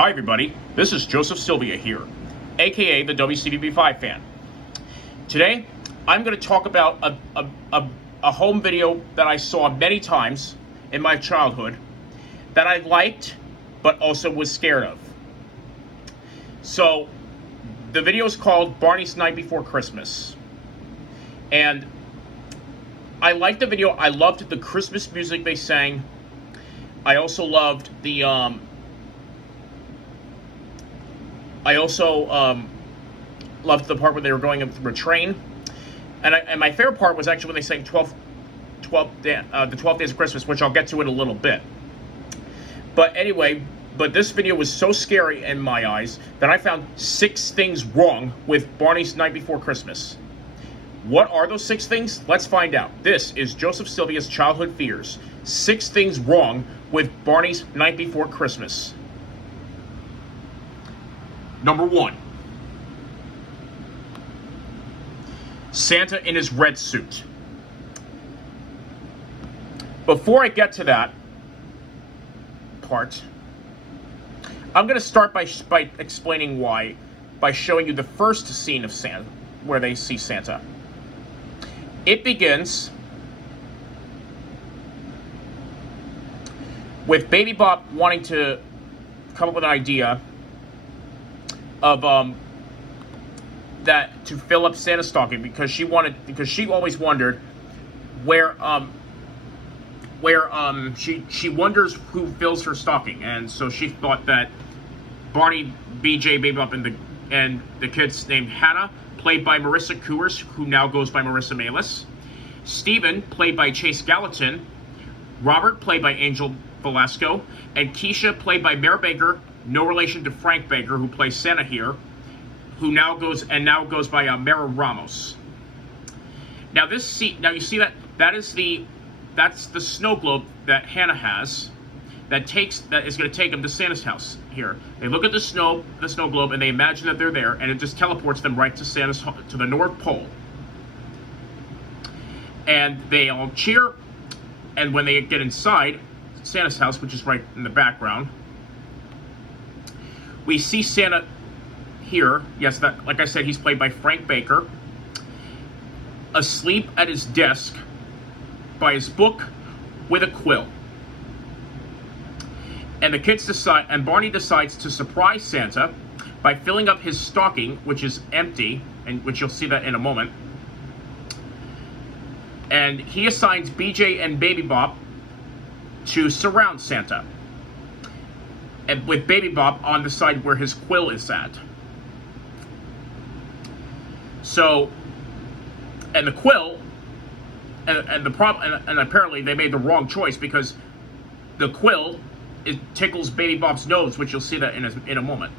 Hi everybody, this is Joseph Sylvia here, aka the WCVB5 fan. Today, I'm going to talk about a home video that I saw many times in my childhood that I liked, but also was scared of. So, the video is called Barney's Night Before Christmas. And I liked the video. I loved the Christmas music they sang. I also loved the loved the part where they were going up through a train, and my favorite part was actually when they sang the 12 Days of Christmas, which I'll get to in a little bit. But anyway, this video was so scary in my eyes that I found 6 things wrong with Barney's Night Before Christmas. What are those 6 things? Let's find out. This is Joseph Sylvia's Childhood Fears. 6 things wrong with Barney's Night Before Christmas. Number 1. Santa in his red suit. Before I get to that part, I'm going to start by explaining why, by showing you the first scene of Santa, where they see Santa. It begins with Baby Bop wanting to come up with an idea of that to fill up Santa's stocking because she always wondered where she wonders who fills her stocking, and so she thought that Barney, BJ, Baby Bop, and the kids named Hannah, played by Marissa Coors, who now goes by Marissa Malis, Stephen, played by Chase Gallatin, Robert, played by Angel Velasco, and Keisha, played by Mare Baker, no relation to Frank Baker, who plays Santa here, who now goes by Mara Ramos. Now you see that's the snow globe that Hannah has that is going to take them to Santa's house here. They look at the snow globe, and they imagine that they're there, and it just teleports them right to the North Pole. And they all cheer, and when they get inside Santa's house, which is right in the background, we see Santa here. Yes, that, like I said, he's played by Frank Baker, asleep at his desk by his book with a quill. And Barney decides to surprise Santa by filling up his stocking, which is empty, and which you'll see that in a moment. And he assigns BJ and Baby Bop to surround Santa, and with Baby Bop on the side where his quill is at. So, and the quill, and the problem, and apparently they made the wrong choice, because the quill, it tickles Baby Bop's nose, which you'll see that in a moment.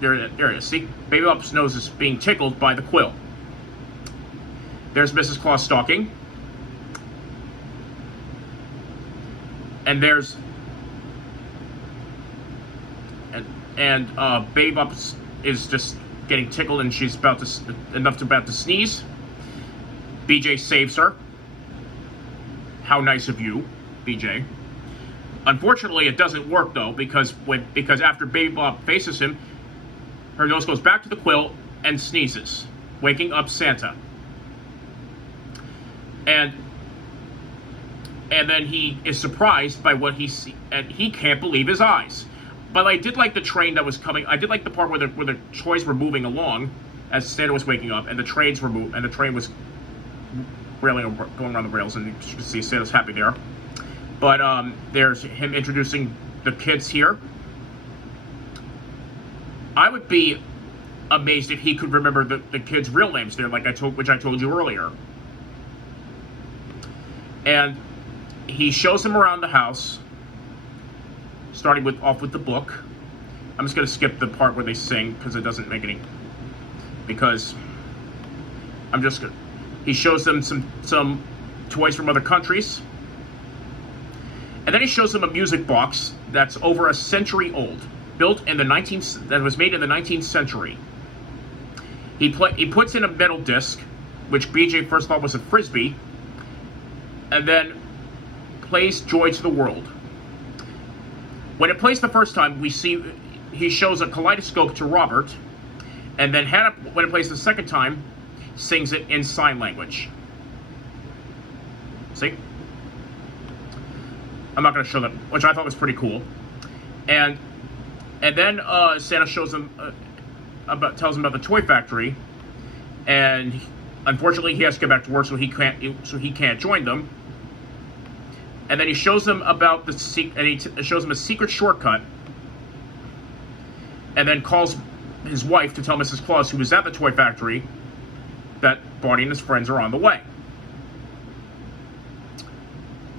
There it is. See, Baby Bop's nose is being tickled by the quill. There's Mrs. Claus stocking, and there's Baby Bop is just getting tickled, and she's about to sneeze. BJ saves her. How nice of you, BJ. Unfortunately, it doesn't work though, because after Baby Bop faces him, her nose goes back to the quill and sneezes, waking up Santa. And then he is surprised by what he sees, and he can't believe his eyes. But I did like the train that was coming. I did like the part where the toys were moving along as Santa was waking up, and the trains were moving, and the train was going around the rails, and you can see Santa's happy there. But there's him introducing the kids here. I would be amazed if he could remember the kids' real names there, which I told you earlier. And he shows them around the house, starting off with the book. I'm just going to skip the part where they sing, because it doesn't make any. Because he shows them some toys from other countries, and then he shows them a music box that's over a century old, that was made in the 19th century. He puts in a metal disc, which BJ first thought was a frisbee, and then plays Joy to the World. When it plays the first time, we see he shows a kaleidoscope to Robert, and then Hannah, when it plays the second time, sings it in sign language. See? I'm not going to show them, which I thought was pretty cool. And then Santa shows them tells him about the toy factory, and unfortunately he has to get back to work, so he can't join them. And then he shows them about shows them a secret shortcut, and then calls his wife to tell Mrs. Claus, who was at the toy factory, that Barney and his friends are on the way.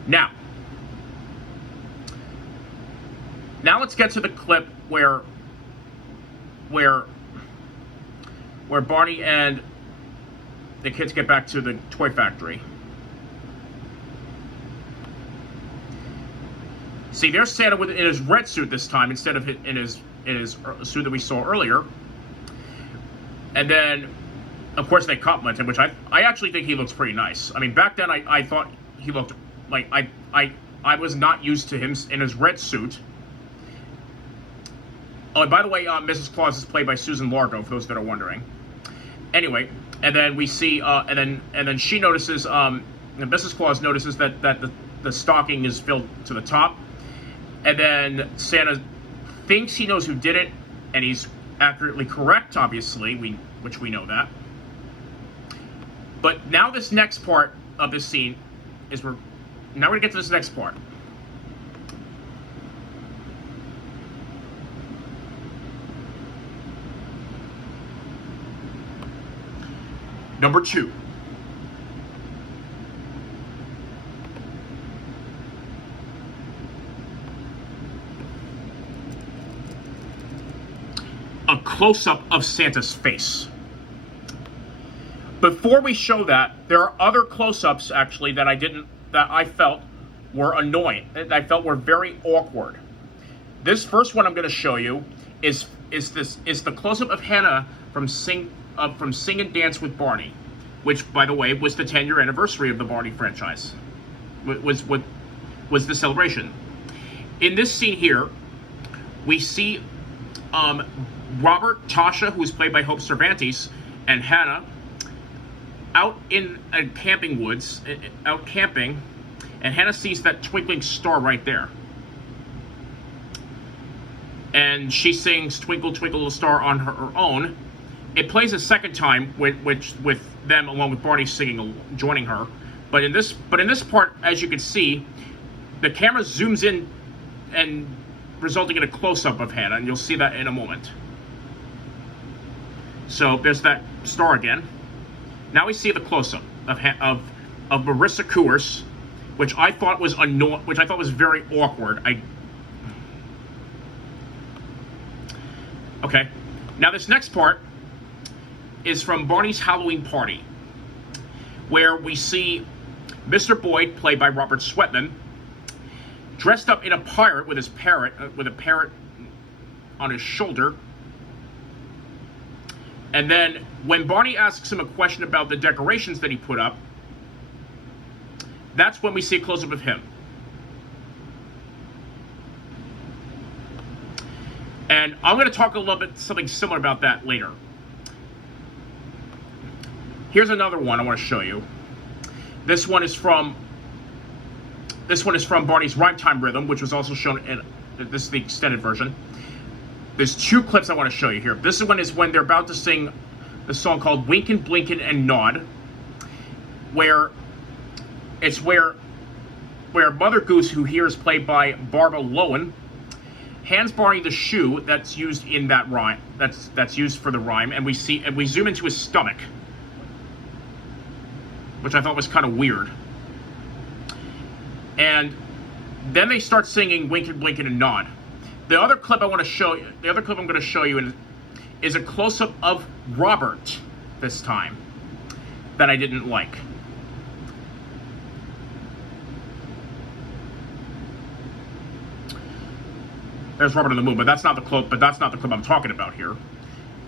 Now let's get to the clip where Barney and the kids get back to the toy factory. See, there's Santa in his red suit this time instead of in his suit that we saw earlier. And then, of course, they compliment him, which I actually think he looks pretty nice. I mean, back then I thought he looked like I was not used to him in his red suit. Oh, and by the way, Mrs. Claus is played by Susan Largo, for those that are wondering. Anyway, and then we see, and then she notices, Mrs. Claus notices that the stocking is filled to the top, and then Santa thinks he knows who did it, and he's accurately correct, obviously, which we know that. But now this next part of this scene is now we're gonna get to this next part. Number 2. A close-up of Santa's face. Before we show that, there are other close-ups actually that I felt were annoying. That I felt were very awkward. This first one I'm going to show you is the close-up of Hannah from Sing and Dance with Barney, which, by the way, was the 10-year anniversary of the Barney franchise. Was the celebration. In this scene here, we see Robert, Tasha, who is played by Hope Cervantes, and Hannah out in a camping woods, out camping, and Hannah sees that twinkling star right there. And she sings "Twinkle, Twinkle, Little Star" on her own. It plays a second time, with them along with Barney singing, joining her. But in this part, as you can see, the camera zooms in, and resulting in a close-up of Hannah, and you'll see that in a moment. So there's that star again. Now we see the close-up of Marissa Coors, which I thought was very awkward. Okay. Now this next part is from Barney's Halloween party, where we see Mr. Boyd, played by Robert Sweatman, dressed up in a pirate with a parrot on his shoulder. And then when Barney asks him a question about the decorations that he put up, that's when we see a close-up of him. And I'm going to talk a little bit something similar about that later. Here's another one I want to show you. This one is from Barney's Rhyme Time Rhythm, which was also shown in this is the extended version. There's 2 clips I want to show you here. This one is when they're about to sing the song called "Winkin', Blinkin' and Nod," where Mother Goose, who here is played by Barbara Lowen, hands Barney the shoe that's used in that rhyme. That's used for the rhyme, and we zoom into his stomach, which I thought was kind of weird. And then they start singing "Winkin', Blinkin' and Nod." The other clip I'm going to show you is a close-up of Robert this time that I didn't like. There's Robert on the Moon, but that's not the clip. But that's not the clip I'm talking about here.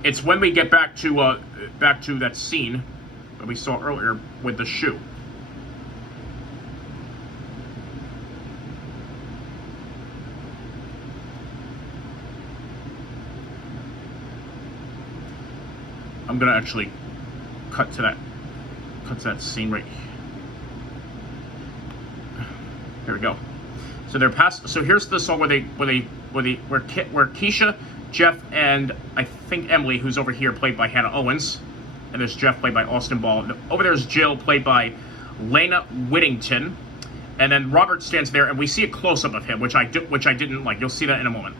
It's when we get back to that scene that we saw earlier with the shoe. I'm gonna actually cut to that scene right here. Here we go. So they're past. So here's the song where Keisha, Jeff, and I think Emily, who's over here, played by Hannah Owens, and there's Jeff, played by Austin Ball. And over there's Jill, played by Lena Whittington, and then Robert stands there, and we see a close-up of him, which I didn't like. You'll see that in a moment.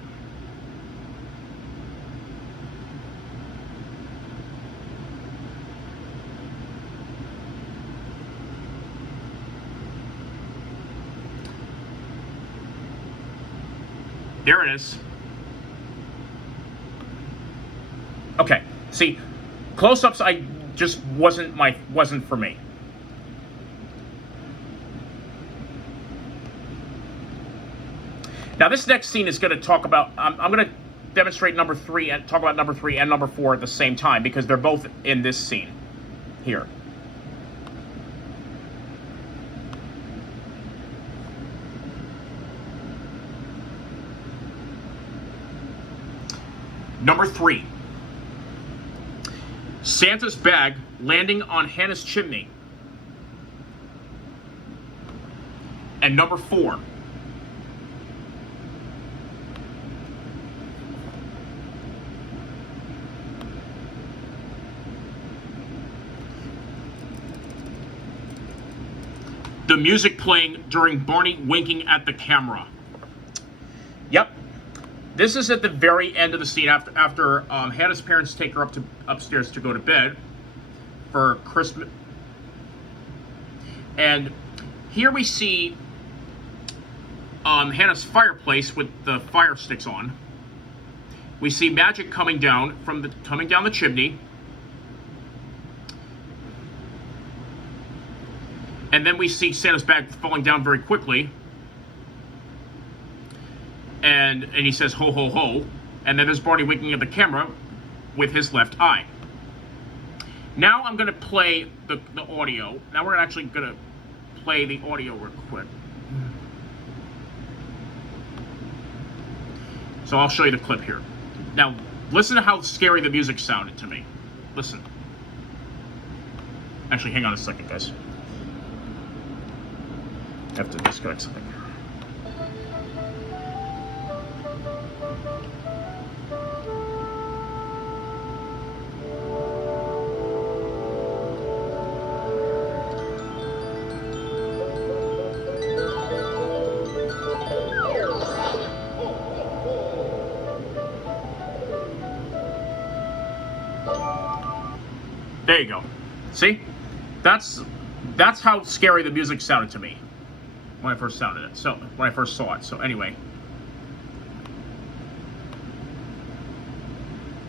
There it is. Okay, see, close-ups I just wasn't for me. Now this next scene is going to talk about. I'm going to demonstrate number 3 and talk about number 3 and number 4 at the same time because they're both in this scene here. Number 3, Santa's bag landing on Hannah's chimney. And number 4, the music playing during Barney winking at the camera. Yep. This is at the very end of the scene after Hannah's parents take her upstairs to go to bed for Christmas. And here we see Hannah's fireplace with the fire sticks on. We see magic coming down the chimney. And then we see Santa's bag falling down very quickly. And he says, ho, ho, ho. And then there's Barney winking at the camera with his left eye. Now I'm going to play the audio. Now we're actually going to play the audio real quick. So I'll show you the clip here. Now, listen to how scary the music sounded to me. Listen. Actually, hang on a second, guys. I have to disconnect something. There you go. See? That's how scary the music sounded to me when I first saw it. So anyway.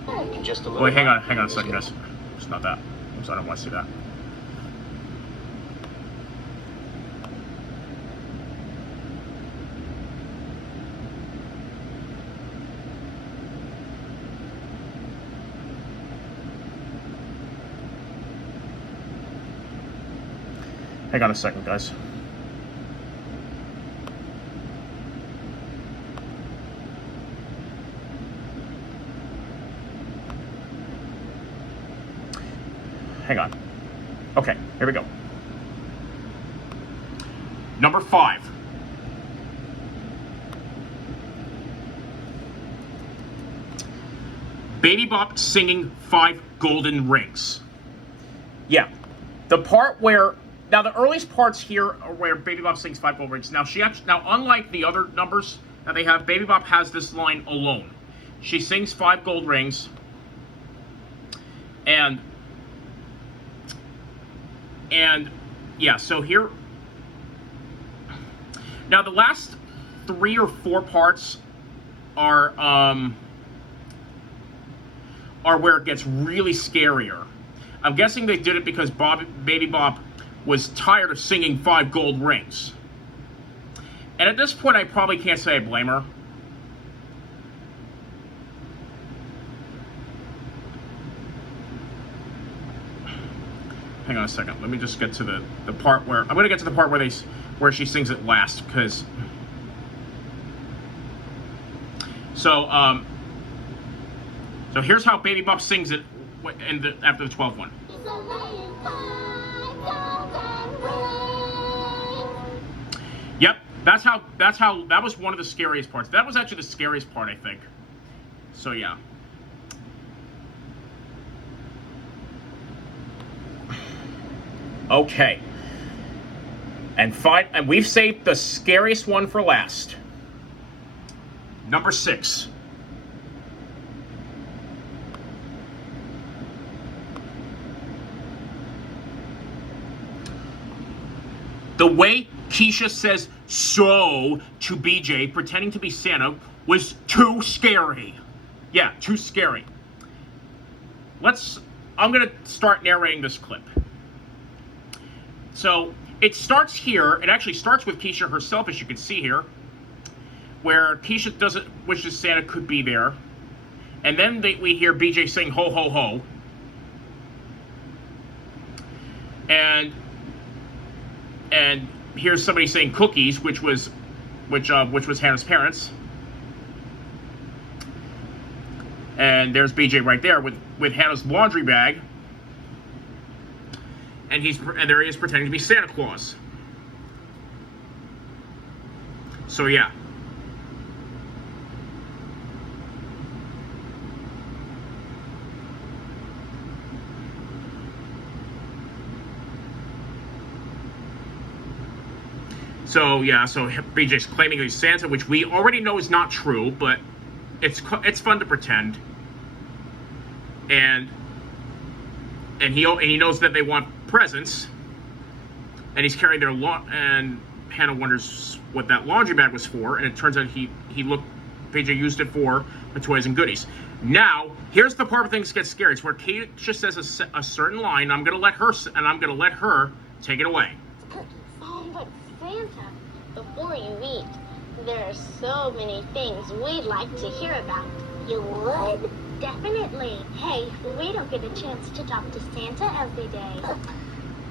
Wait, hang on a second, guys. It's not that. Oops, I don't want to see that. Hang on a second, guys. Hang on. Okay, here we go. Number 5. Baby Bop singing 5 golden rings. Yeah. The part where... Now, the earliest parts here are where Baby Bop sings 5 gold rings. Now, unlike the other numbers that they have, Baby Bop has this line alone. She sings 5 gold rings. And yeah, so here... Now, the last 3 or 4 parts are where it gets really scarier. I'm guessing they did it because Baby Bop was tired of singing 5 gold rings. And at this point, I probably can't say I blame her. Hang on a second. Let me just get to the part where... I'm going to get to the part where she sings it last, because... So here's how Baby Bop sings it after the 12th one. Yep, that was one of the scariest parts. That was actually the scariest part, I think. So yeah. Okay. And we've saved the scariest one for last. Number 6. The way Keisha says "so" to BJ, pretending to be Santa, was too scary. Yeah, too scary. I'm gonna start narrating this clip. So it starts here. It actually starts with Keisha herself, as you can see here, where Keisha doesn't wishes Santa could be there, and then we hear BJ sing "ho ho ho," and here's somebody saying "cookies," which was Hannah's parents, and there's BJ right there with Hannah's laundry bag. And there he is pretending to be Santa Claus. So yeah. So BJ's claiming he's Santa, which we already know is not true, but it's fun to pretend. And he knows that they want presents, and he's carrying and Hannah wonders what that laundry bag was for, and it turns out BJ used it for the toys and goodies. Now, here's the part where things get scary. It's where Keisha says a certain line. I'm gonna let her take it away. Oh, but Santa, before you eat, there are so many things we'd like to hear about. You would? Definitely. Hey, we don't get a chance to talk to Santa every day.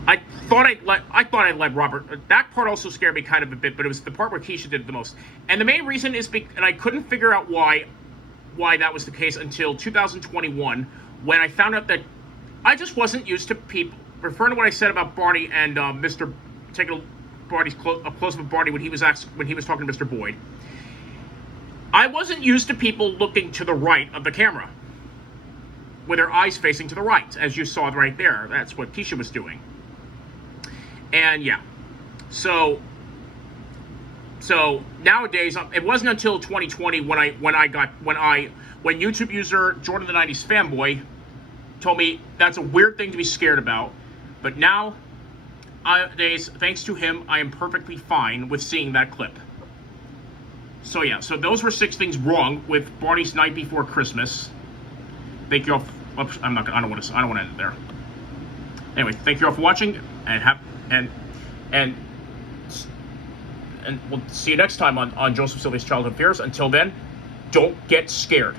I thought I'd let Robert. That part also scared me kind of a bit, but it was the part where Keisha did it the most. And the main reason is and I couldn't figure out why that was the case until 2021, when I found out that I just wasn't used to people referring to what I said about Barney and taking a close-up of Barney when he was talking to Mr. Boyd. I wasn't used to people looking to the right of the camera, with their eyes facing to the right, as you saw right there. That's what Keisha was doing. And yeah, so nowadays, it wasn't until 2020 when YouTube user Jordan the 90s fanboy told me that's a weird thing to be scared about. But nowadays, thanks to him, I am perfectly fine with seeing that clip. So yeah, so those were 6 things wrong with Barney's Night Before Christmas. Thank you all. I don't want to end it there. Anyway, thank you all for watching, and we'll see you next time on Joseph Sylvia's Childhood Fears. Until then, don't get scared.